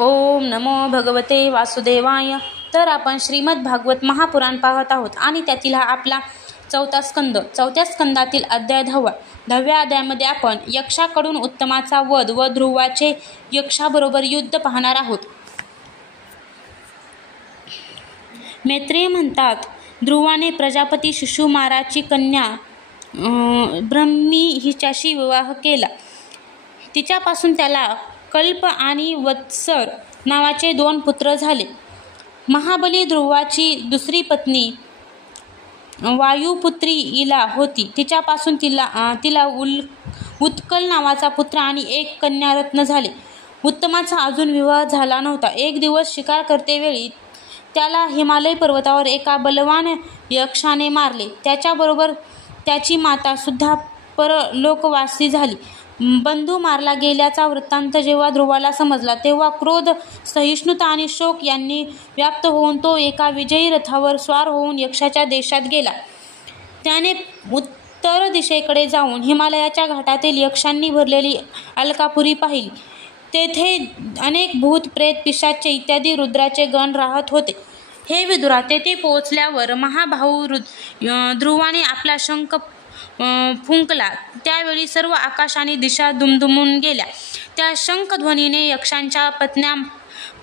ओम नमो भगवते वासुदेवाय. तर आपण श्रीमद भागवत महापुराण पाहत आहोत आणि त्यातील हा आपला चौथा स्कंदातील अध्याय 10व्या अध्यायामध्ये आपण यक्षाकडून उत्तमाचा वध व ध्रुवाचे यक्षाबरोबर युद्ध पाहणार आहोत. मैत्रेय म्हणतात, ध्रुवाने प्रजापती शिशुमाराची कन्या ब्रह्मी हिच्याशी विवाह केला. तिच्यापासून त्याला कल्प आणि वत्सर नावाचे 2 पुत्र झाले. महाबली ध्रुवाची दुसरी पत्नी वायुपुत्री इला होती. तिच्यापासून तिला उत्कल नावाचा पुत्र आणि एक कन्यारत्न झाले. उत्तमाचा अजून विवाह झाला नव्हता. एक दिवस शिकार करतेवेळी त्याला हिमालय पर्वतावर एका बलवान यक्षाने मारले. त्याच्याबरोबर त्याची माता सुद्धा परलोकवासी झाली. बंधू मारला गेल्याचा वृत्तांत जेव्हा ध्रुवाला समजला तेव्हा क्रोध, सहिष्णुता आणि शोक यांनी व्याप्त होऊन तो एका विजयी रथावर स्वार होऊन यक्षाच्या देशात गेला. त्याने उत्तर दिशेकडे जाऊन हिमालयाच्या घाटातील यक्षांनी भरलेली अलकापुरी पाहिली. तेथे अनेक भूत, प्रेत, पिशाचे इत्यादी रुद्राचे गण राहत होते. हे विदुरा, तेथे पोहोचल्यावर महाभाऊ ध्रुवाने आपला शंख फुंकला. त्यावेळी सर्व आकाश आणि दिशा दुमदुमून गेल्या. त्या शंखध्वनीने यक्षांच्या पत्न्या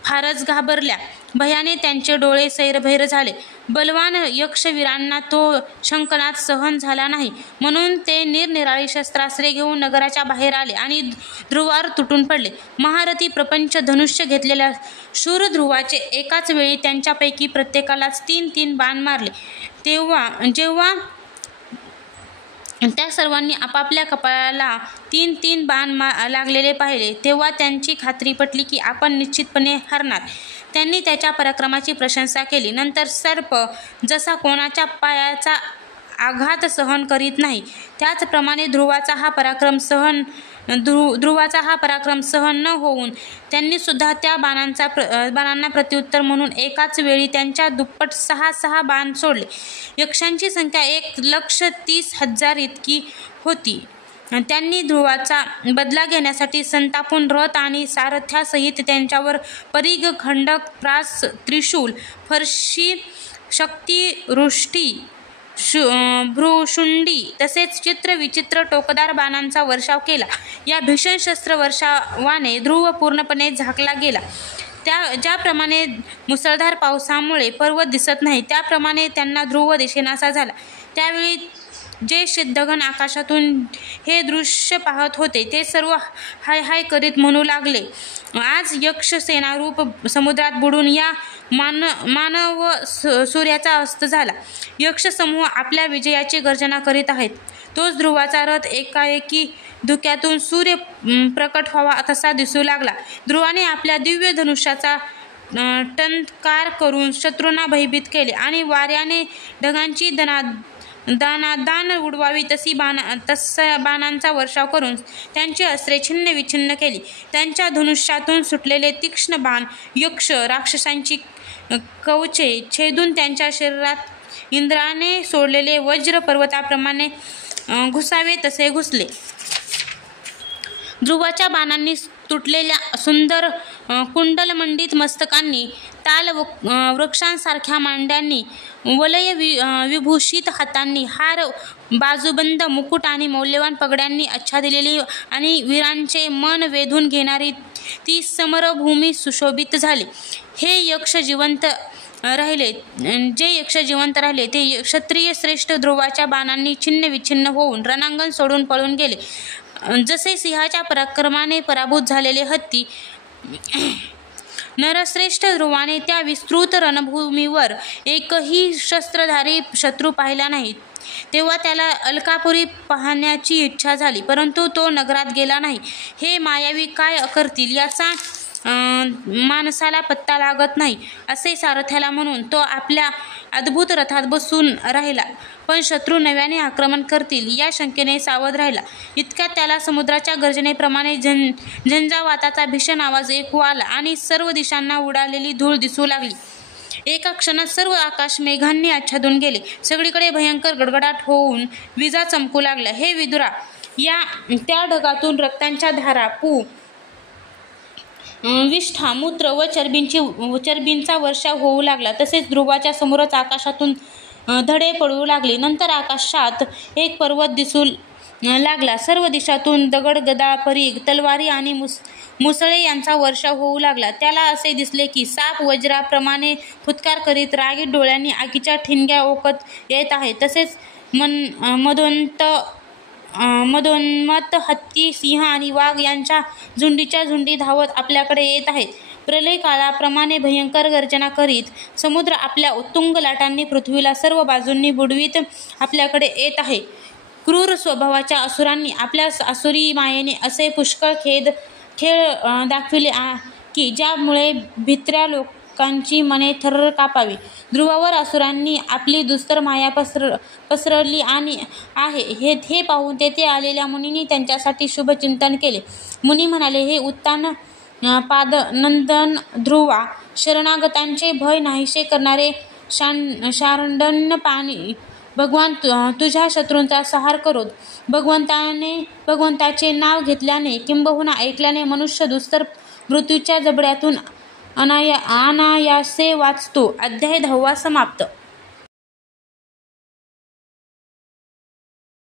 फारच घाबरल्या. भयाने त्यांचे डोळे सैरभैर झाले. बलवान यक्षवीरांना तो शंखनाद सहन झाला नाही, म्हणून ते निरनिराळी शस्त्रास्त्रे घेऊन नगराच्या बाहेर आले आणि ध्रुवावर तुटून पडले. महारथी प्रपंच धनुष्य घेतलेल्या शूर ध्रुवाचे एकाच वेळी त्यांच्यापैकी प्रत्येकालाच 3 बाण मारले. जेव्हा त्या सर्वांनी आपापल्या कपाळाला 3 बाण लागलेले पाहिले तेव्हा त्यांची खात्री पटली की आपण निश्चितपणे हरणार. त्यांनी त्याच्या पराक्रमाची प्रशंसा केली. नंतर सर्प जसा कोणाच्या पायाचा आघात सहन करीत नाही, त्याचप्रमाणे ध्रुवाचा हा पराक्रम सहन न होऊन त्यांनी सुद्धा त्या बाणांना प्रत्युत्तर म्हणून एकाच वेळी त्यांच्या दुप्पट 6 बाण सोडले. यक्षांची संख्या 1,30,000 इतकी होती. त्यांनी ध्रुवाचा बदला घेण्यासाठी संतापून रथ आणि सारथ्यासहित त्यांच्यावर परिघ, खंडक, प्रास, त्रिशूल, फरशी, शक्ती, वृष्टी, भ्रूशुंडी तसेच चित्रविचित्र टोकदार बाणांचा वर्षाव केला. या भीषण शस्त्र वर्षावाने ध्रुव पूर्णपणे झाकला गेला. ज्याप्रमाणे मुसळधार पावसामुळे पर्वत दिसत नाही, त्याप्रमाणे त्यांना ध्रुव दिसेनासा झाला. त्यावेळी जे सिद्धगण आकाशातून हे दृश्य पाहत होते ते सर्व हाय हाय करीत म्हणू लागले, आज यक्ष सेनारूप समुद्रात बुडून या मानव सूर्याचा अस्त झाला. यक्ष समूह आपल्या विजयाची गर्जना करीत आहेत. तोच ध्रुवाचा रथ एकाएकी धुक्यातून सूर्य प्रकट व्हावा तसा दिसू लागला. ध्रुवाने आपल्या दिव्य धनुष्याचा टंकार करून शत्रूंना भयभीत केले आणि वाऱ्याने ढगांची दानादान उडवावी तसा बाणांचा वर्षाव करून त्यांची अस्त्रे छिन्न विछिन्न केली. त्यांच्या धनुष्यातून सुटलेले तीक्ष्ण बाण यक्ष राक्षसांची कवचे छेदून त्यांच्या शरीरात इंद्राने सोडलेले वज्र पर्वताप्रमाणे घुसावे तसे घुसले. ध्रुवाच्या बाणांनी तुटलेल्या सुंदर कुंडलमंडित मस्तकांनी, ताल वृक्षांसारख्या मांड्यांनी, वलय विभूषित हातांनी, हार, बाजूबंद मुकुट आणि मौल्यवान पगड्यांनी आच्छादिलेली आणि वीरांचे मन वेधून घेणारी ती समरभूमी सुशोभित झाली. जे यक्ष जिवंत राहिले ते क्षत्रिय श्रेष्ठ ध्रुवाच्या बाणांनी छिन्न विछिन्न होऊन रणांगण सोडून पळून गेले. जसे सिंहाच्या पराक्रमाने पराभूत झालेले हत्ती, नरश्रेष्ठ ध्रुवाने त्या विस्तृत रणभूमीवर एकही शस्त्रधारी शत्रू पाहिला नाही. तेव्हा त्याला अलकापुरी पाहण्याची इच्छा झाली, परंतु तो नगरात गेला नाही. हे मायावी काय करतील याचा माणसाला पत्ता लागत नाही असे सारथ्याला म्हणून तो आपल्या अद्भुत रथात बसून राहिला. पण शत्रू नव्याने आक्रमण करतील या शंकेने सावध राहिला. इतक्यात त्याला समुद्राच्या गर्जनेप्रमाणे झंझावाताचा भीषण आवाज ऐकू आला आणि सर्व दिशांना उडालेली धूळ दिसू लागली. एका क्षणात सर्व आकाश मेघांनी आच्छादून गेले. सगळीकडे भयंकर गडगडाट होऊन विजा चमकू लागल्या. हे विदुरा, त्या ढगातून रक्तांच्या धारा विष्ठा, मूत्र व चरबींचा वर्षाव होऊ लागला. तसेच ध्रुवाच्या समोरच आकाशातून धडे पडू लागले. नंतर आकाशात एक पर्वत दिसू लागला. सर्व दिशातून दगड, गदा, परीघ, तलवारी आणि मुसळे यांचा वर्षाव होऊ लागला. त्याला असे दिसले की साप वज्राप्रमाणे फुत्कार करीत रागीट डोळ्यांनी आगीच्या ठिणग्या ओकत येत आहे. तसेच मदोन्मत्त हत्ती, सिंह आणि वाघ यांच्या झुंडीच्या झुंडी धावत आपल्याकडे येत आहेत. प्रलय काळाप्रमाणे भयंकर गर्जना करीत समुद्र आपल्या उत्तुंग लाटांनी पृथ्वीला सर्व बाजूंनी बुडवीत आपल्याकडे येत आहे. क्रूर स्वभावाच्या असुरांनी आपल्या आसुरी मायेने असे पुष्कळ खेळ दाखविले की ज्यामुळे भित्र्या लोकांची मने थर्र कापावी. ध्रुवावर असुरांनी आपली दुस्तर माया पसरली आहे हे पाहून तेथे आलेल्या मुनींनी त्यांच्यासाठी शुभचिंतन केले. मुनी म्हणाले, हे उत्तान पादनंदन ध्रुवा, शरणागतांचे भय नाहीसे करणारे शार्दूल पाणी, भगवान तुझ्या शत्रूंचा संहार करोत. भगवंताचे नाव घेतल्याने किंबहुना ऐकल्याने मनुष्य दुस्तर मृत्यूच्या जबड्यातून अनायासे वाचतो. अध्याय 10 समाप्त.